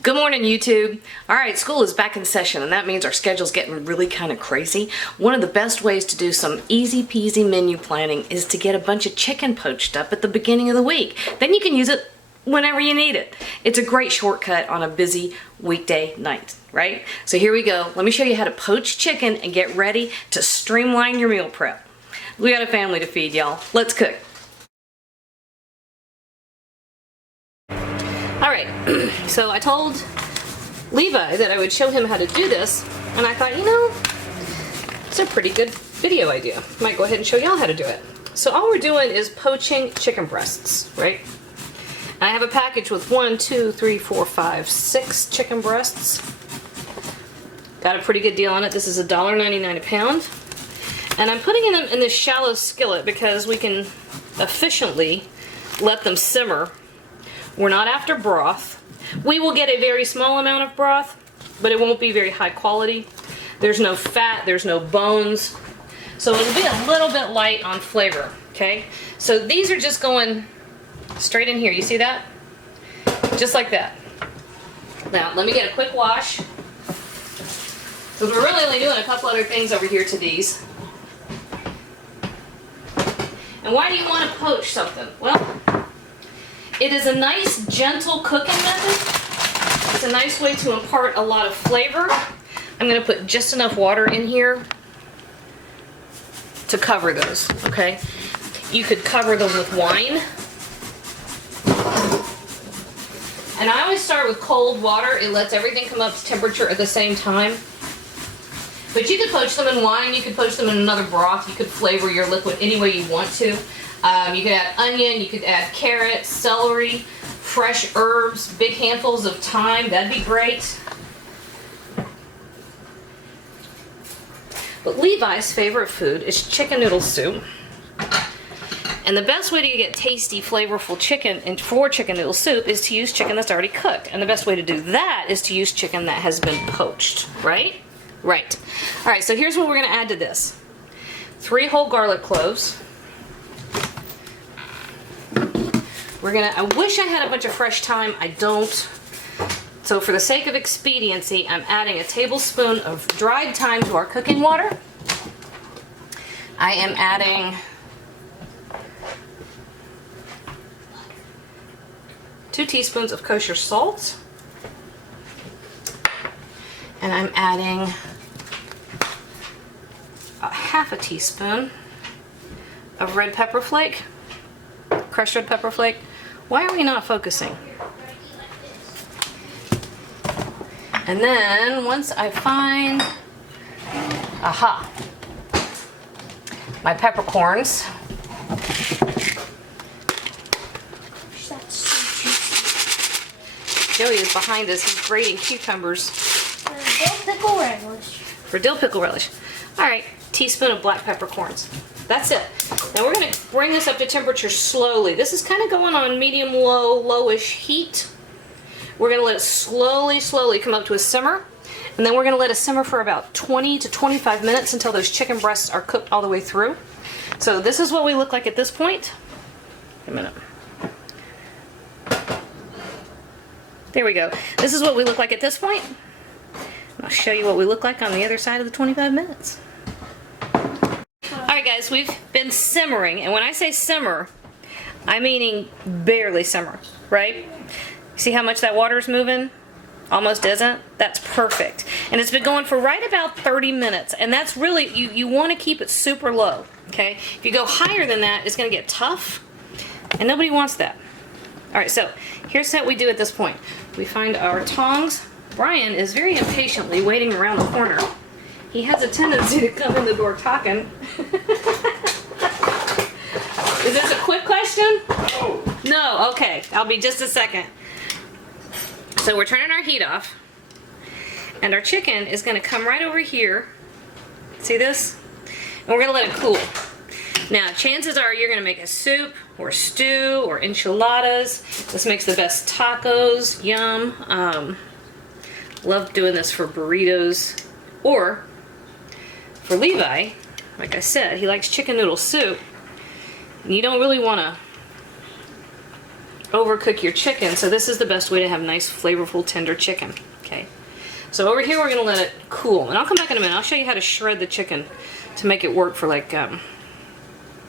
Good morning, YouTube. All right, school is back in session, and that means our schedule's getting really kind of crazy. One of the best ways to do some easy peasy menu planning is to get a bunch of chicken poached up at the beginning of the week. Then you can use it whenever you need it. It's a great shortcut on a busy weekday night, right? So here we go. Let me show you how to poach chicken and get ready to streamline your meal prep. We got a family to feed, y'all. Let's cook. All right, so I told Levi that I would show him how to do this, and I thought, you know, it's a pretty good video idea. Might go ahead and show y'all how to do it. So all we're doing is poaching chicken breasts, right? I have a package with 6 chicken breasts. Got a pretty good deal on it. This is $1.99 a pound. And I'm putting them in this shallow skillet because we can efficiently let them simmer. We're not after broth. We will get a very small amount of broth, but it won't be very high quality. There's no fat, there's no bones. So it'll be a little bit light on flavor, okay? So these are just going straight in here. You see that? Just like that. Now, let me get a quick wash. Because we're really only doing a couple other things over here to these. And why do you want to poach something? Well, it is a nice, gentle cooking method. It's a nice way to impart a lot of flavor. I'm going to put just enough water in here to cover those, okay? You could cover them with wine. And I always start with cold water. It lets everything come up to temperature at the same time. But you could poach them in wine. You could poach them in another broth. You could flavor your liquid any way you want to. You could add onion, you could add carrots, celery, fresh herbs, big handfuls of thyme. That'd be great. But Levi's favorite food is chicken noodle soup. And the best way to get tasty, flavorful chicken for chicken noodle soup is to use chicken that's already cooked. And the best way to do that is to use chicken that has been poached, right? Right. All right, so here's what we're going to add to this. 3 whole garlic cloves. I wish I had a bunch of fresh thyme. I don't. So for the sake of expediency, I'm adding a tablespoon of dried thyme to our cooking water. I am adding 2 teaspoons of kosher salt. And I'm adding a half a teaspoon of red pepper flake, crushed red pepper flake. Why are we not focusing? And then once I find, aha, my peppercorns. Joey is behind us. He's grating cucumbers. Dill pickle relish. For dill pickle relish. All right, teaspoon of black peppercorns. That's it. Now we're going to bring this up to temperature slowly. This is kind of going on medium-low, lowish heat. We're going to let it slowly come up to a simmer. And then we're going to let it simmer for about 20 to 25 minutes until those chicken breasts are cooked all the way through. So this is what we look like at this point. Wait a minute. There we go. This is what we look like at this point. I'll show you what we look like on the other side of the 25 minutes. Alright guys, we've been simmering, and when I say simmer, I'm meaning barely simmer, right? See how much that water's moving? Almost isn't? That's perfect. And it's been going for right about 30 minutes, and that's really, you want to keep it super low, okay? If you go higher than that, it's going to get tough, and nobody wants that. Alright, so here's what we do at this point. We find our tongs. Brian is very impatiently waiting around the corner. He has a tendency to come in the door talking. Is this a quick question? No. No, okay. I'll be just a second. So we're turning our heat off. And our chicken is going to come right over here. See this? And we're going to let it cool. Now, chances are you're going to make a soup or stew or enchiladas. This makes the best tacos. Yum. Love doing this for burritos. Or, for Levi, like I said, he likes chicken noodle soup. And you don't really want to overcook your chicken. So this is the best way to have nice, flavorful, tender chicken. Okay. So over here we're gonna let it cool, and I'll come back in a minute. I'll show you how to shred the chicken to make it work for like. I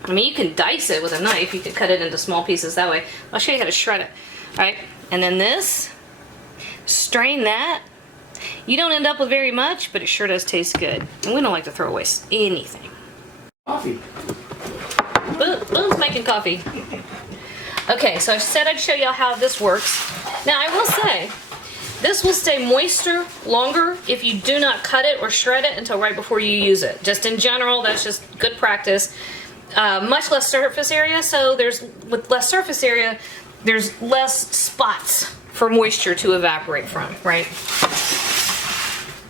mean, you can dice it with a knife. You could cut it into small pieces that way. I'll show you how to shred it. All right, and then this. Strain that. You don't end up with very much, but it sure does taste good. And we don't like to throw away anything. Coffee. Boone's making coffee. Okay, so I said I'd show y'all how this works. Now I will say, this will stay moister longer if you do not cut it or shred it until right before you use it. Just in general, that's just good practice. Much less surface area, so with less surface area, there's less spots for moisture to evaporate from, right?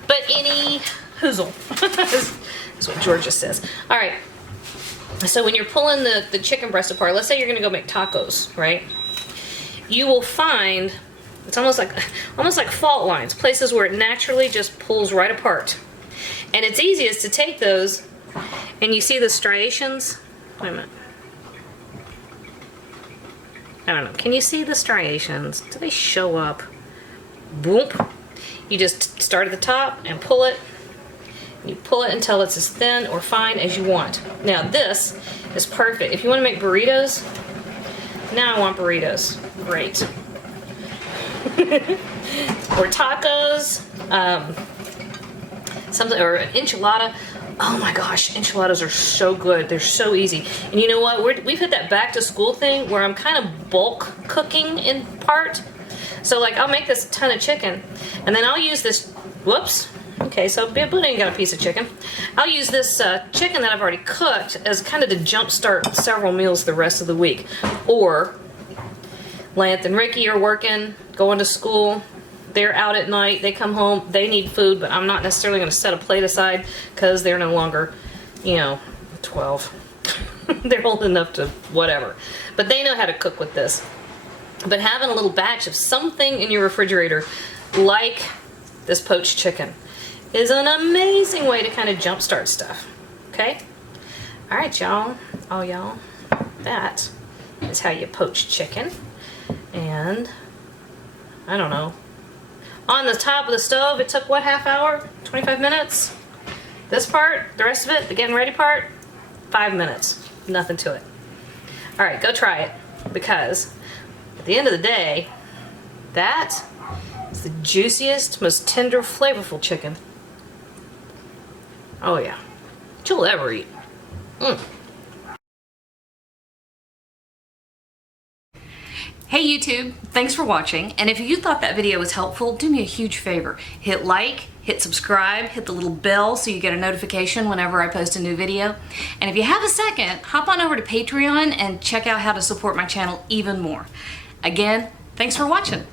But any hoozle. That's what Georgia says. All right. So when you're pulling the chicken breast apart, let's say you're gonna go make tacos, right? You will find, it's almost like fault lines, places where it naturally just pulls right apart. And it's easiest to take those, and you see the striations? Wait a minute. I don't know, can you see the striations? Do they show up? Boom. You just start at the top and pull it. You pull it until it's as thin or fine as you want. Now this is perfect. If you want to make burritos, now I want burritos. Great. Or tacos, something, or an enchilada. Oh my gosh, enchiladas are so good. They're so easy. And you know what? We've hit that back to school thing where I'm kind of bulk cooking in part. So like I'll make this ton of chicken and then I'll use this, whoops. Okay, so Boone ain't got a piece of chicken. I'll use this chicken that I've already cooked as kind of to jumpstart several meals the rest of the week. Or Lance and Ricky are working, going to school. They're out at night, they come home, they need food, but I'm not necessarily going to set a plate aside because they're no longer, 12. They're old enough to whatever. But they know how to cook with this. But having a little batch of something in your refrigerator, like this poached chicken, is an amazing way to kind of jumpstart stuff. Okay? Alright, y'all. Oh, y'all. That is how you poach chicken. And, I don't know. On the top of the stove, it took what, half hour? 25 minutes? This part, the rest of it, the getting ready part, 5 minutes. Nothing to it. Alright, go try it. Because at the end of the day, that is the juiciest, most tender, flavorful chicken. Oh yeah. That you'll ever eat. Hey YouTube, thanks for watching, and if you thought that video was helpful, do me a huge favor. Hit like, hit subscribe, hit the little bell so you get a notification whenever I post a new video. And if you have a second, hop on over to Patreon and check out how to support my channel even more. Again, thanks for watching.